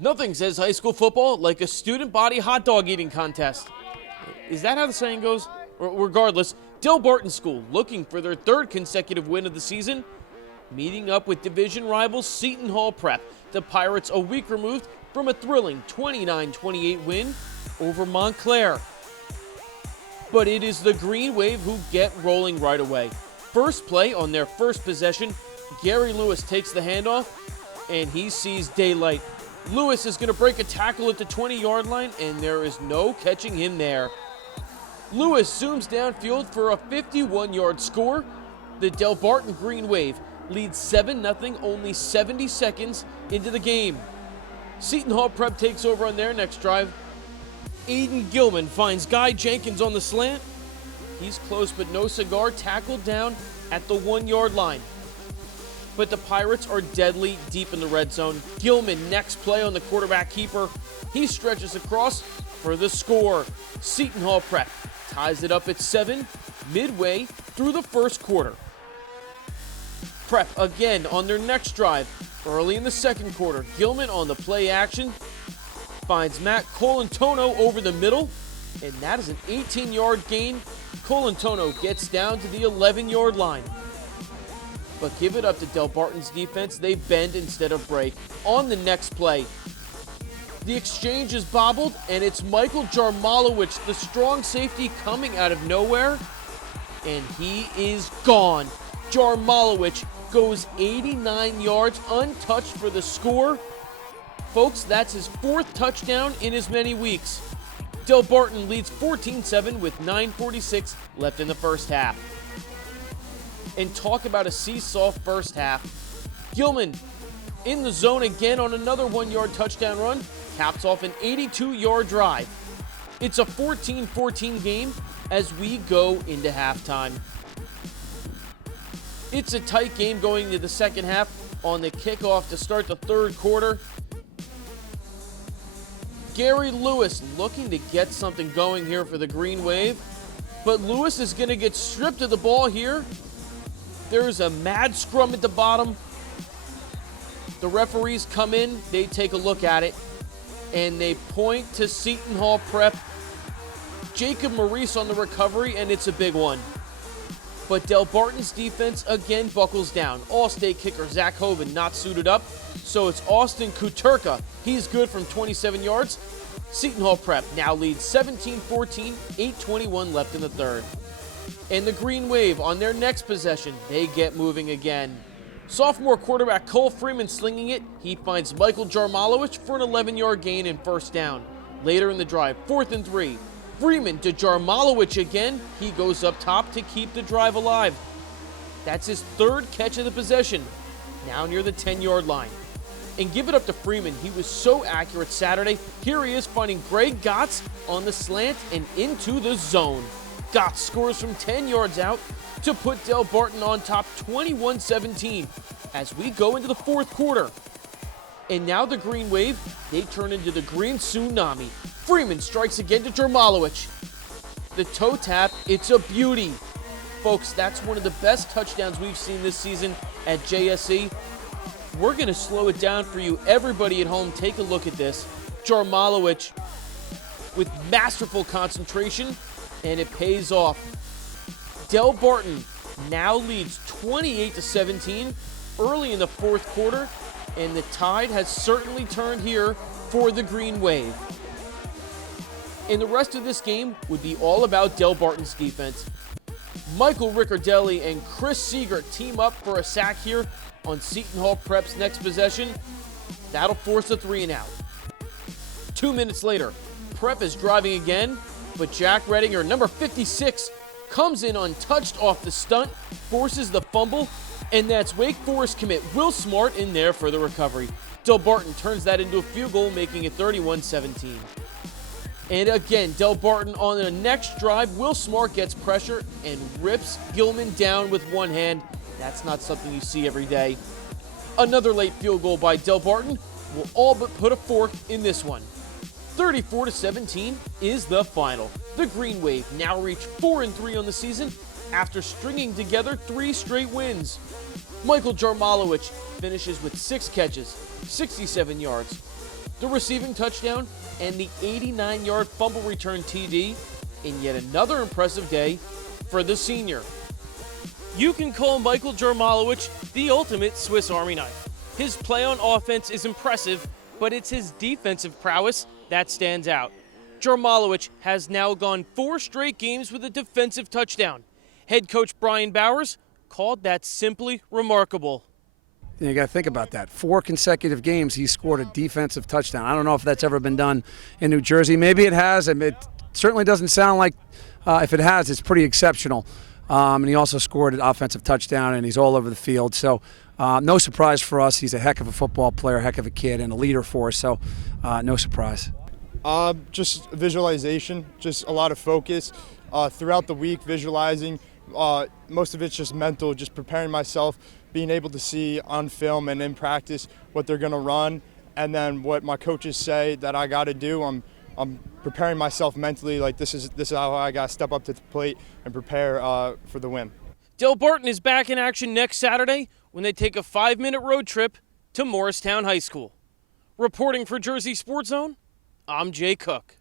Nothing says high school football like a student body hot dog eating contest. Is that how the saying goes? Regardless, Delbarton School, looking for their third consecutive win of the season, meeting up with division rivals Seton Hall Prep. The Pirates a week removed from a thrilling 29-28 win over Montclair. But it is the Green Wave who get rolling right away. First play on their first possession, Gary Lewis takes the handoff, and he sees daylight. Lewis is going to break a tackle at the 20-yard line, and there is no catching him there. Lewis zooms downfield for a 51-yard score. The Delbarton Green Wave leads 7-0 only 70 seconds into the game. Seton Hall Prep takes over on their next drive. Aiden Gilman finds Guy Jenkins on the slant. He's close but no cigar, tackled down at the 1-yard line. But the Pirates are deadly deep in the red zone. Gilman, next play on the quarterback keeper. He stretches across for the score. Seton Hall Prep ties it up at 7 midway through the first quarter. Prep again on their next drive. Early in the second quarter, Gilman on the play action finds Matt Colantono over the middle, and that is an 18-yard gain. Colantono gets down to the 11-yard line. But give it up to Delbarton's defense. They bend instead of break. On the next play, the exchange is bobbled, and it's Michael Jarmolowich, the strong safety, coming out of nowhere, and he is gone. Jarmolowich goes 89 yards untouched for the score. Folks, that's his fourth touchdown in as many weeks. Delbarton leads 14-7 with 9:46 left in the first half. And talk about a seesaw first half. Gilman in the zone again on another 1-yard touchdown run, caps off an 82-yard drive. It's a 14-14 game as we go into halftime. It's a tight game going into the second half. On the kickoff to start the third quarter, Gary Lewis looking to get something going here for the Green Wave, but Lewis is going to get stripped of the ball here. There's a mad scrum at the bottom. The referees come in, they take a look at it, and they point to Seton Hall Prep. Jacob Maurice on the recovery, and it's a big one. But Delbarton's defense again buckles down. All-state kicker Zach Hoven not suited up, so it's Austin Kuturka. He's good from 27 yards. Seton Hall Prep now leads 17-14, 8:21 left in the third. And the Green Wave on their next possession, they get moving again. Sophomore quarterback Cole Freeman slinging it. He finds Michael Jarmolowich for an 11-yard gain and first down. Later in the drive, 4th and 3. Freeman to Jarmolowich again. He goes up top to keep the drive alive. That's his third catch of the possession, now near the 10-yard line. And give it up to Freeman. He was so accurate Saturday. Here he is finding Greg Gotts on the slant and into the zone. Gotts scores from 10 yards out to put Delbarton on top 21-17 as we go into the fourth quarter. And now the Green Wave, they turn into the Green Tsunami. Freeman strikes again to Jarmolowich. The toe tap, it's a beauty. Folks, that's one of the best touchdowns we've seen this season at JSE. We're going to slow it down for you. Everybody at home, take a look at this. Jarmolowich with masterful concentration, and it pays off. Delbarton now leads 28-17 early in the fourth quarter, and the tide has certainly turned here for the Green Wave. And the rest of this game would be all about Delbarton's defense. Michael Riccardelli and Chris Seeger team up for a sack here on Seton Hall Prep's next possession. That'll force a 3-and-out. 2 minutes later, Prep is driving again, but Jack Redinger, number 56, comes in untouched off the stunt, forces the fumble, and that's Wake Forest commit Will Smart in there for the recovery. Delbarton turns that into a field goal, making it 31-17. And again, Delbarton on the next drive, Will Smart gets pressure and rips Gilman down with one hand. That's not something you see every day. Another late field goal by Delbarton will all but put a fork in this one. 34-17 is the final. The Green Wave now reach 4-3 on the season after stringing together 3 straight wins. Michael Jarmolowich finishes with 6 catches, 67 yards. the receiving touchdown, and the 89-yard fumble return TD in yet another impressive day for the senior. You can call Michael Jarmolowich the ultimate Swiss Army knife. His play on offense is impressive, but it's his defensive prowess that stands out. Jarmolowich has now gone 4 straight games with a defensive touchdown. Head coach Brian Bowers called that simply remarkable. You got to think about that. 4 consecutive games he scored a defensive touchdown. I don't know if that's ever been done in New Jersey. Maybe it has. It certainly doesn't sound like, if it has, it's pretty exceptional. And he also scored an offensive touchdown, and he's all over the field. So no surprise for us. He's a heck of a football player, heck of a kid, and a leader for us. So no surprise. Just visualization, just a lot of focus. Throughout the week, visualizing. Most of it's just mental, just preparing myself, being able to see on film and in practice what they're going to run, and then what my coaches say that I got to do. I'm preparing myself mentally, like this is how I got to step up to the plate and prepare for the win. Delbarton is back in action next Saturday when they take a 5-minute road trip to Morristown High School. Reporting for Jersey Sports Zone, I'm Jay Cook.